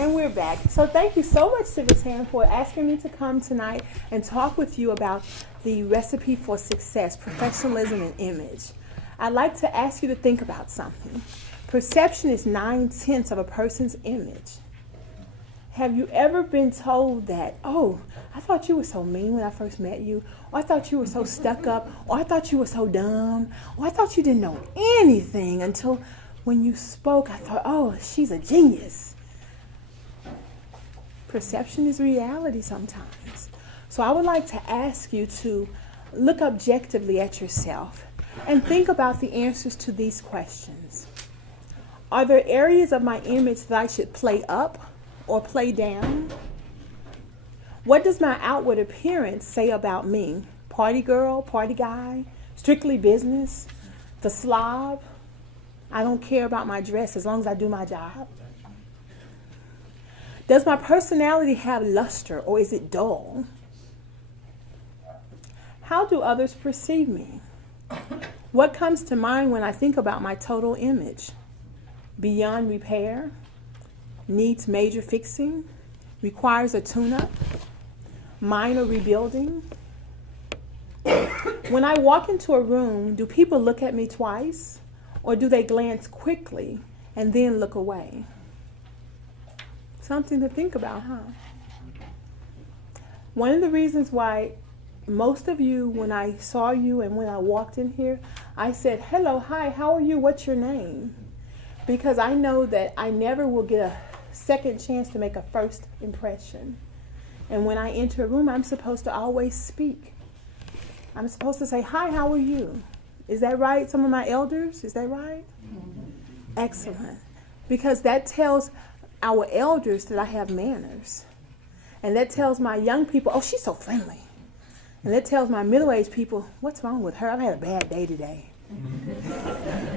And we're back. So thank you so much, Civitan, for asking me to come tonight and talk with you about the recipe for success, professionalism, and image. I'd like to ask you to think about something. Perception is 9/10 of a person's image. Have you ever been told that, oh, I thought you were so mean when I first met you, or I thought you were so stuck up, or I thought you were so dumb, or I thought you didn't know anything until when you spoke, I thought, oh, she's a genius. Perception is reality sometimes. So I would like to ask you to look objectively at yourself and think about the answers to these questions. Are there areas of my image that I should play up or play down? What does my outward appearance say about me? Party girl, party guy, strictly business, the slob? I don't care about my dress as long as I do my job. Does my personality have luster or is it dull? How do others perceive me? What comes to mind when I think about my total image? Beyond repair, needs major fixing, requires a tune-up, minor rebuilding. When I walk into a room, do people look at me twice, or do they glance quickly and then look away? Something to think about, huh? One of the reasons why most of you, when I saw you and when I walked in here, I said, hello, hi, how are you, what's your name? Because I know that I never will get a second chance to make a first impression. And when I enter a room, I'm supposed to always speak. I'm supposed to say, hi, how are you? Is that right? Some of my elders, is that right? Excellent. Because that tells our elders that I have manners. And that tells my young people, oh, she's so friendly. And that tells my middle-aged people, what's wrong with her? I've had a bad day today.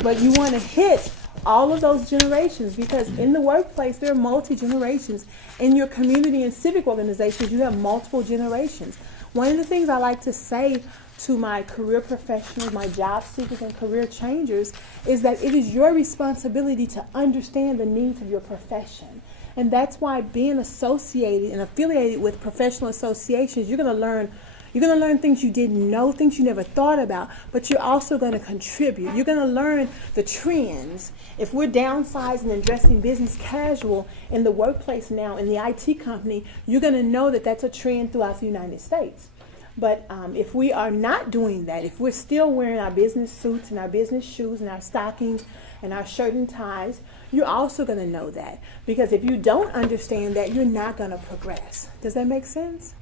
But you want to hit all of those generations, because in the workplace, there are multi-generations. In your community and civic organizations, you have multiple generations. One of the things I like to say to my career professionals, my job seekers and career changers, is that it is your responsibility to understand the needs of your profession. And that's why being associated and affiliated with professional associations, you're going to learn things you didn't know, things you never thought about, but you're also going to contribute. You're going to learn the trends. If we're downsizing and dressing business casual in the workplace now, in the IT company, you're going to know that that's a trend throughout the United States. But if we are not doing that, if we're still wearing our business suits and our business shoes and our stockings and our shirt and ties, you're also going to know that. Because if you don't understand that, you're not going to progress. Does that make sense?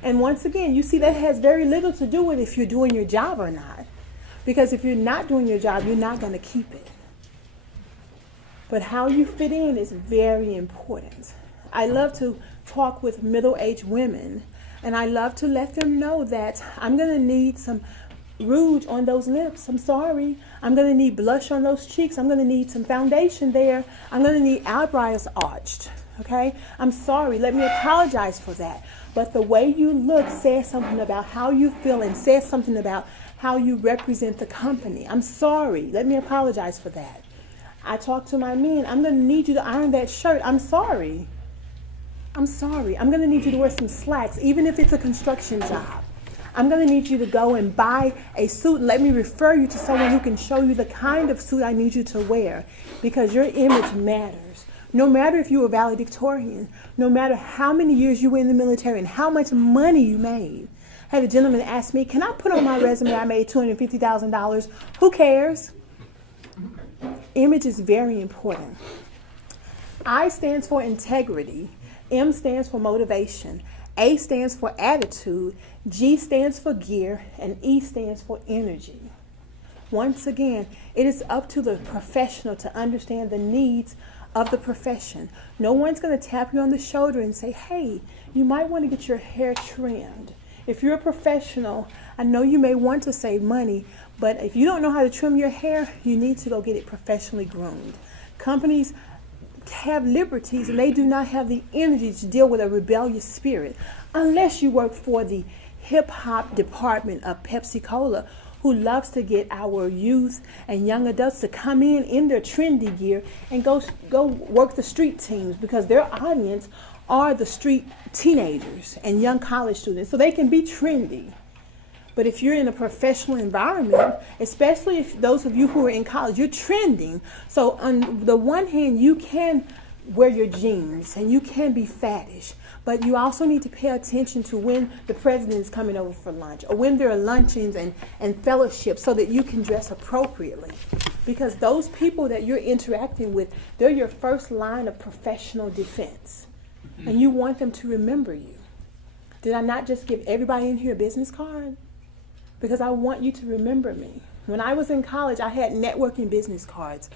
And once again, you see that has very little to do with if you're doing your job or not. Because if you're not doing your job, you're not going to keep it. But how you fit in is very important. I love to talk with middle-aged women, and I love to let them know that I'm going to need some rouge on those lips. I'm sorry. I'm going to need blush on those cheeks. I'm going to need some foundation there. I'm going to need eyebrows arched. Okay? I'm sorry. Let me apologize for that. But the way you look says something about how you feel and says something about how you represent the company. I'm sorry. Let me apologize for that. I talk to my men. I'm going to need you to iron that shirt. I'm sorry. I'm sorry. I'm going to need you to wear some slacks, even if it's a construction job. I'm going to need you to go and buy a suit and let me refer you to someone who can show you the kind of suit I need you to wear, because your image matters. No matter if you were valedictorian, no matter how many years you were in the military and how much money you made. I had a gentleman ask me, can I put on my resume I made $250,000? Who cares? Image is very important. I stands for integrity. M stands for motivation. A stands for attitude. G stands for gear. And E stands for energy. Once again, it is up to the professional to understand the needs of the profession. No one's going to tap you on the shoulder and say, hey, you might want to get your hair trimmed. If you're a professional, I know you may want to save money, but if you don't know how to trim your hair, you need to go get it professionally groomed. Companies have liberties and they do not have the energy to deal with a rebellious spirit unless you work for the hip-hop department of Pepsi Cola, who loves to get our youth and young adults to come in their trendy gear and go work the street teams, because their audience are the street teenagers and young college students, so they can be trendy. But if you're in a professional environment, especially if those of you who are in college, you're trending. So on the one hand, you can wear your jeans and you can be fattish, but you also need to pay attention to when the president is coming over for lunch, or when there are luncheons and fellowships, so that you can dress appropriately. Because those people that you're interacting with, they're your first line of professional defense. And you want them to remember you. Did I not just give everybody in here a business card? Because I want you to remember me. When I was in college, I had networking business cards.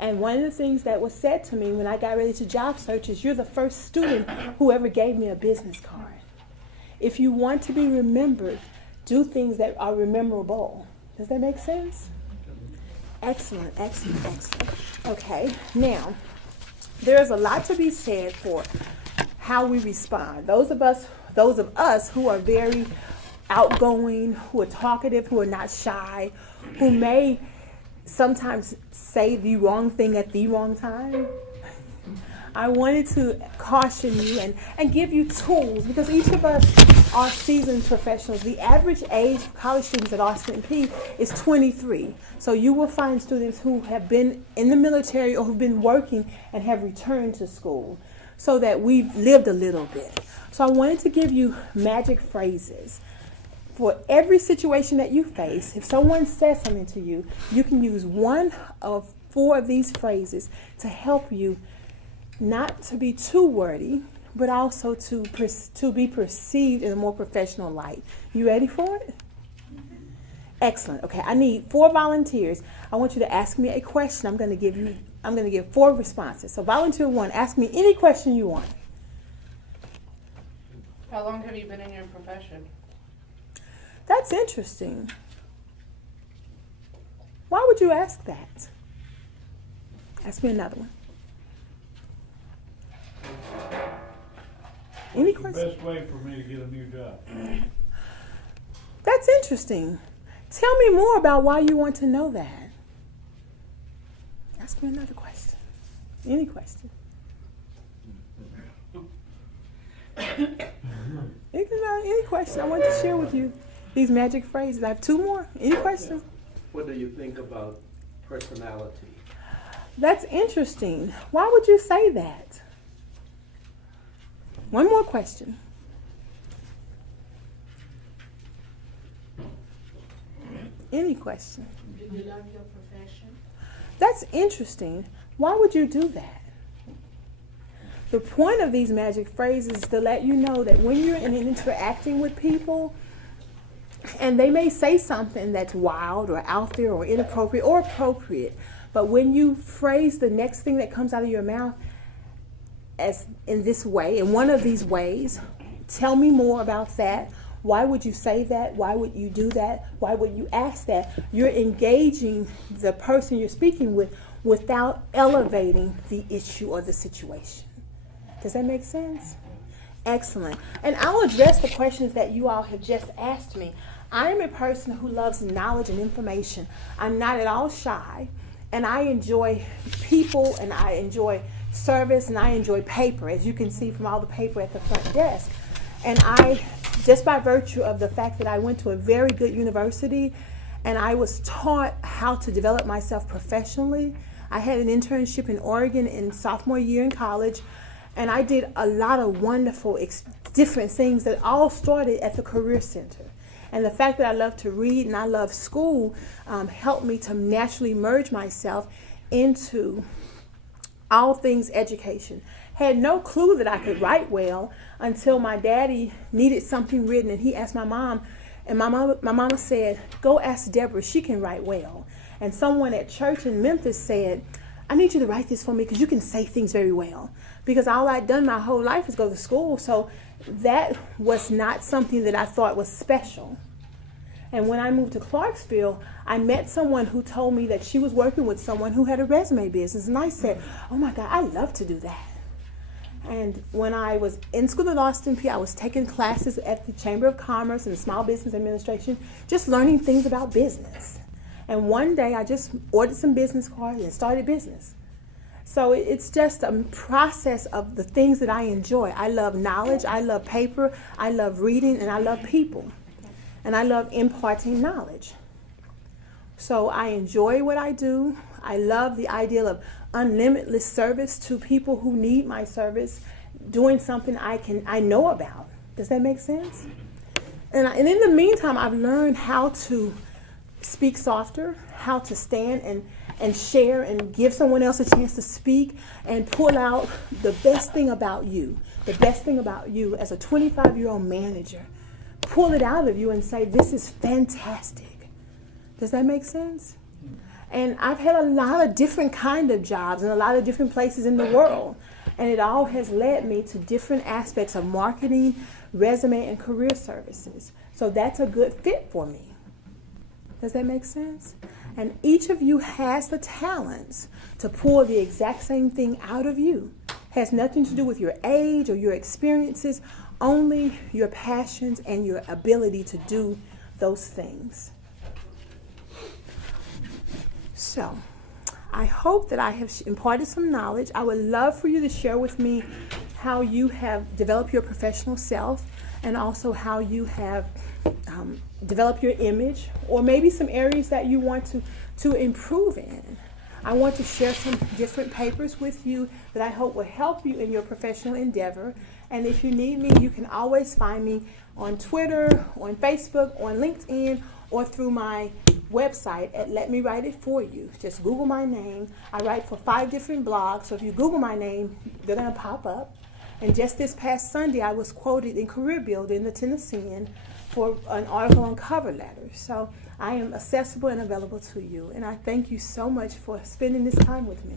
And one of the things that was said to me when I got ready to job search is, you're the first student who ever gave me a business card. If you want to be remembered, do things that are memorable. Does that make sense? Excellent, excellent, excellent. Okay, now, there's a lot to be said for how we respond. Those of us who are very outgoing, who are talkative, who are not shy, who may sometimes say the wrong thing at the wrong time. I wanted to caution you and give you tools, because each of us are seasoned professionals. The average age of college students at Austin P is 23. So you will find students who have been in the military or who've been working and have returned to school, so that we've lived a little bit. So I wanted to give you magic phrases. For every situation that you face, if someone says something to you, you can use one of 4 of these phrases to help you not to be too wordy, but also to be perceived in a more professional light. You ready for it? Excellent. Okay, I need 4 volunteers. I want you to ask me a question. I'm going to give 4 responses. So volunteer 1, ask me any question you want. How long have you been in your profession? That's interesting. Why would you ask that? Ask me another one. Any What's the best way for me to get a new job? That's interesting. Tell me more about why you want to know that. Ask me another question. Any question. Any question I want to share with you. These magic phrases. I have 2 more. Any questions? What do you think about personality? That's interesting. Why would you say that? One more question. Any question? Do you love your profession? That's interesting. Why would you do that? The point of these magic phrases is to let you know that when you're interacting with people, and they may say something that's wild or out there or inappropriate or appropriate, but when you phrase the next thing that comes out of your mouth as in this way, in one of these ways, tell me more about that. Why would you say that? Why would you do that? Why would you ask that? You're engaging the person you're speaking with without elevating the issue or the situation. Does that make sense? Excellent. And I'll address the questions that you all have just asked me. I am a person who loves knowledge and information. I'm not at all shy, and I enjoy people, and I enjoy service, and I enjoy paper, as you can see from all the paper at the front desk. And I, just by virtue of the fact that I went to a very good university and I was taught how to develop myself professionally, I had an internship in Oregon in sophomore year in college, and I did a lot of wonderful different things that all started at the Career Center. And the fact that I love to read and I love school helped me to naturally merge myself into all things education. Had no clue that I could write well until my daddy needed something written, and he asked my mom, and my mama said, go ask Deborah, she can write well. And someone at church in Memphis said, I need you to write this for me because you can say things very well. Because all I'd done my whole life is go to school, so that was not something that I thought was special. And when I moved to Clarksville, I met someone who told me that she was working with someone who had a resume business. And I said, oh my God, I love to do that. And when I was in school at Austin P, I was taking classes at the Chamber of Commerce and Small Business Administration, just learning things about business. And one day I just ordered some business cards and started business. So it's just a process of the things that I enjoy. I love knowledge, I love paper, I love reading, and I love people. And I love imparting knowledge. So I enjoy what I do. I love the idea of unlimited service to people who need my service, doing something I know about. Does that make sense? And in the meantime, I've learned how to speak softer, how to stand and share and give someone else a chance to speak and pull out the best thing about you. The best thing about you as a 25-year-old manager. Pull it out of you and say, this is fantastic. Does that make sense? And I've had a lot of different kind of jobs in a lot of different places in the world. And it all has led me to different aspects of marketing, resume, and career services. So that's a good fit for me. Does that make sense? And each of you has the talents to pull the exact same thing out of you. Has nothing to do with your age or your experiences, only your passions and your ability to do those things. So, I hope that I have imparted some knowledge. I would love for you to share with me how you have developed your professional self and also how you have developed your image, or maybe some areas that you want to improve in. I want to share some different papers with you that I hope will help you in your professional endeavor. And if you need me, you can always find me on Twitter, on Facebook, on LinkedIn, or through my website at Let Me Write It For You. Just Google my name. I write for 5 different blogs, so if you Google my name, they're going to pop up. And just this past Sunday, I was quoted in Career Builder in the Tennessean for an article on cover letters. So I am accessible and available to you. And I thank you so much for spending this time with me.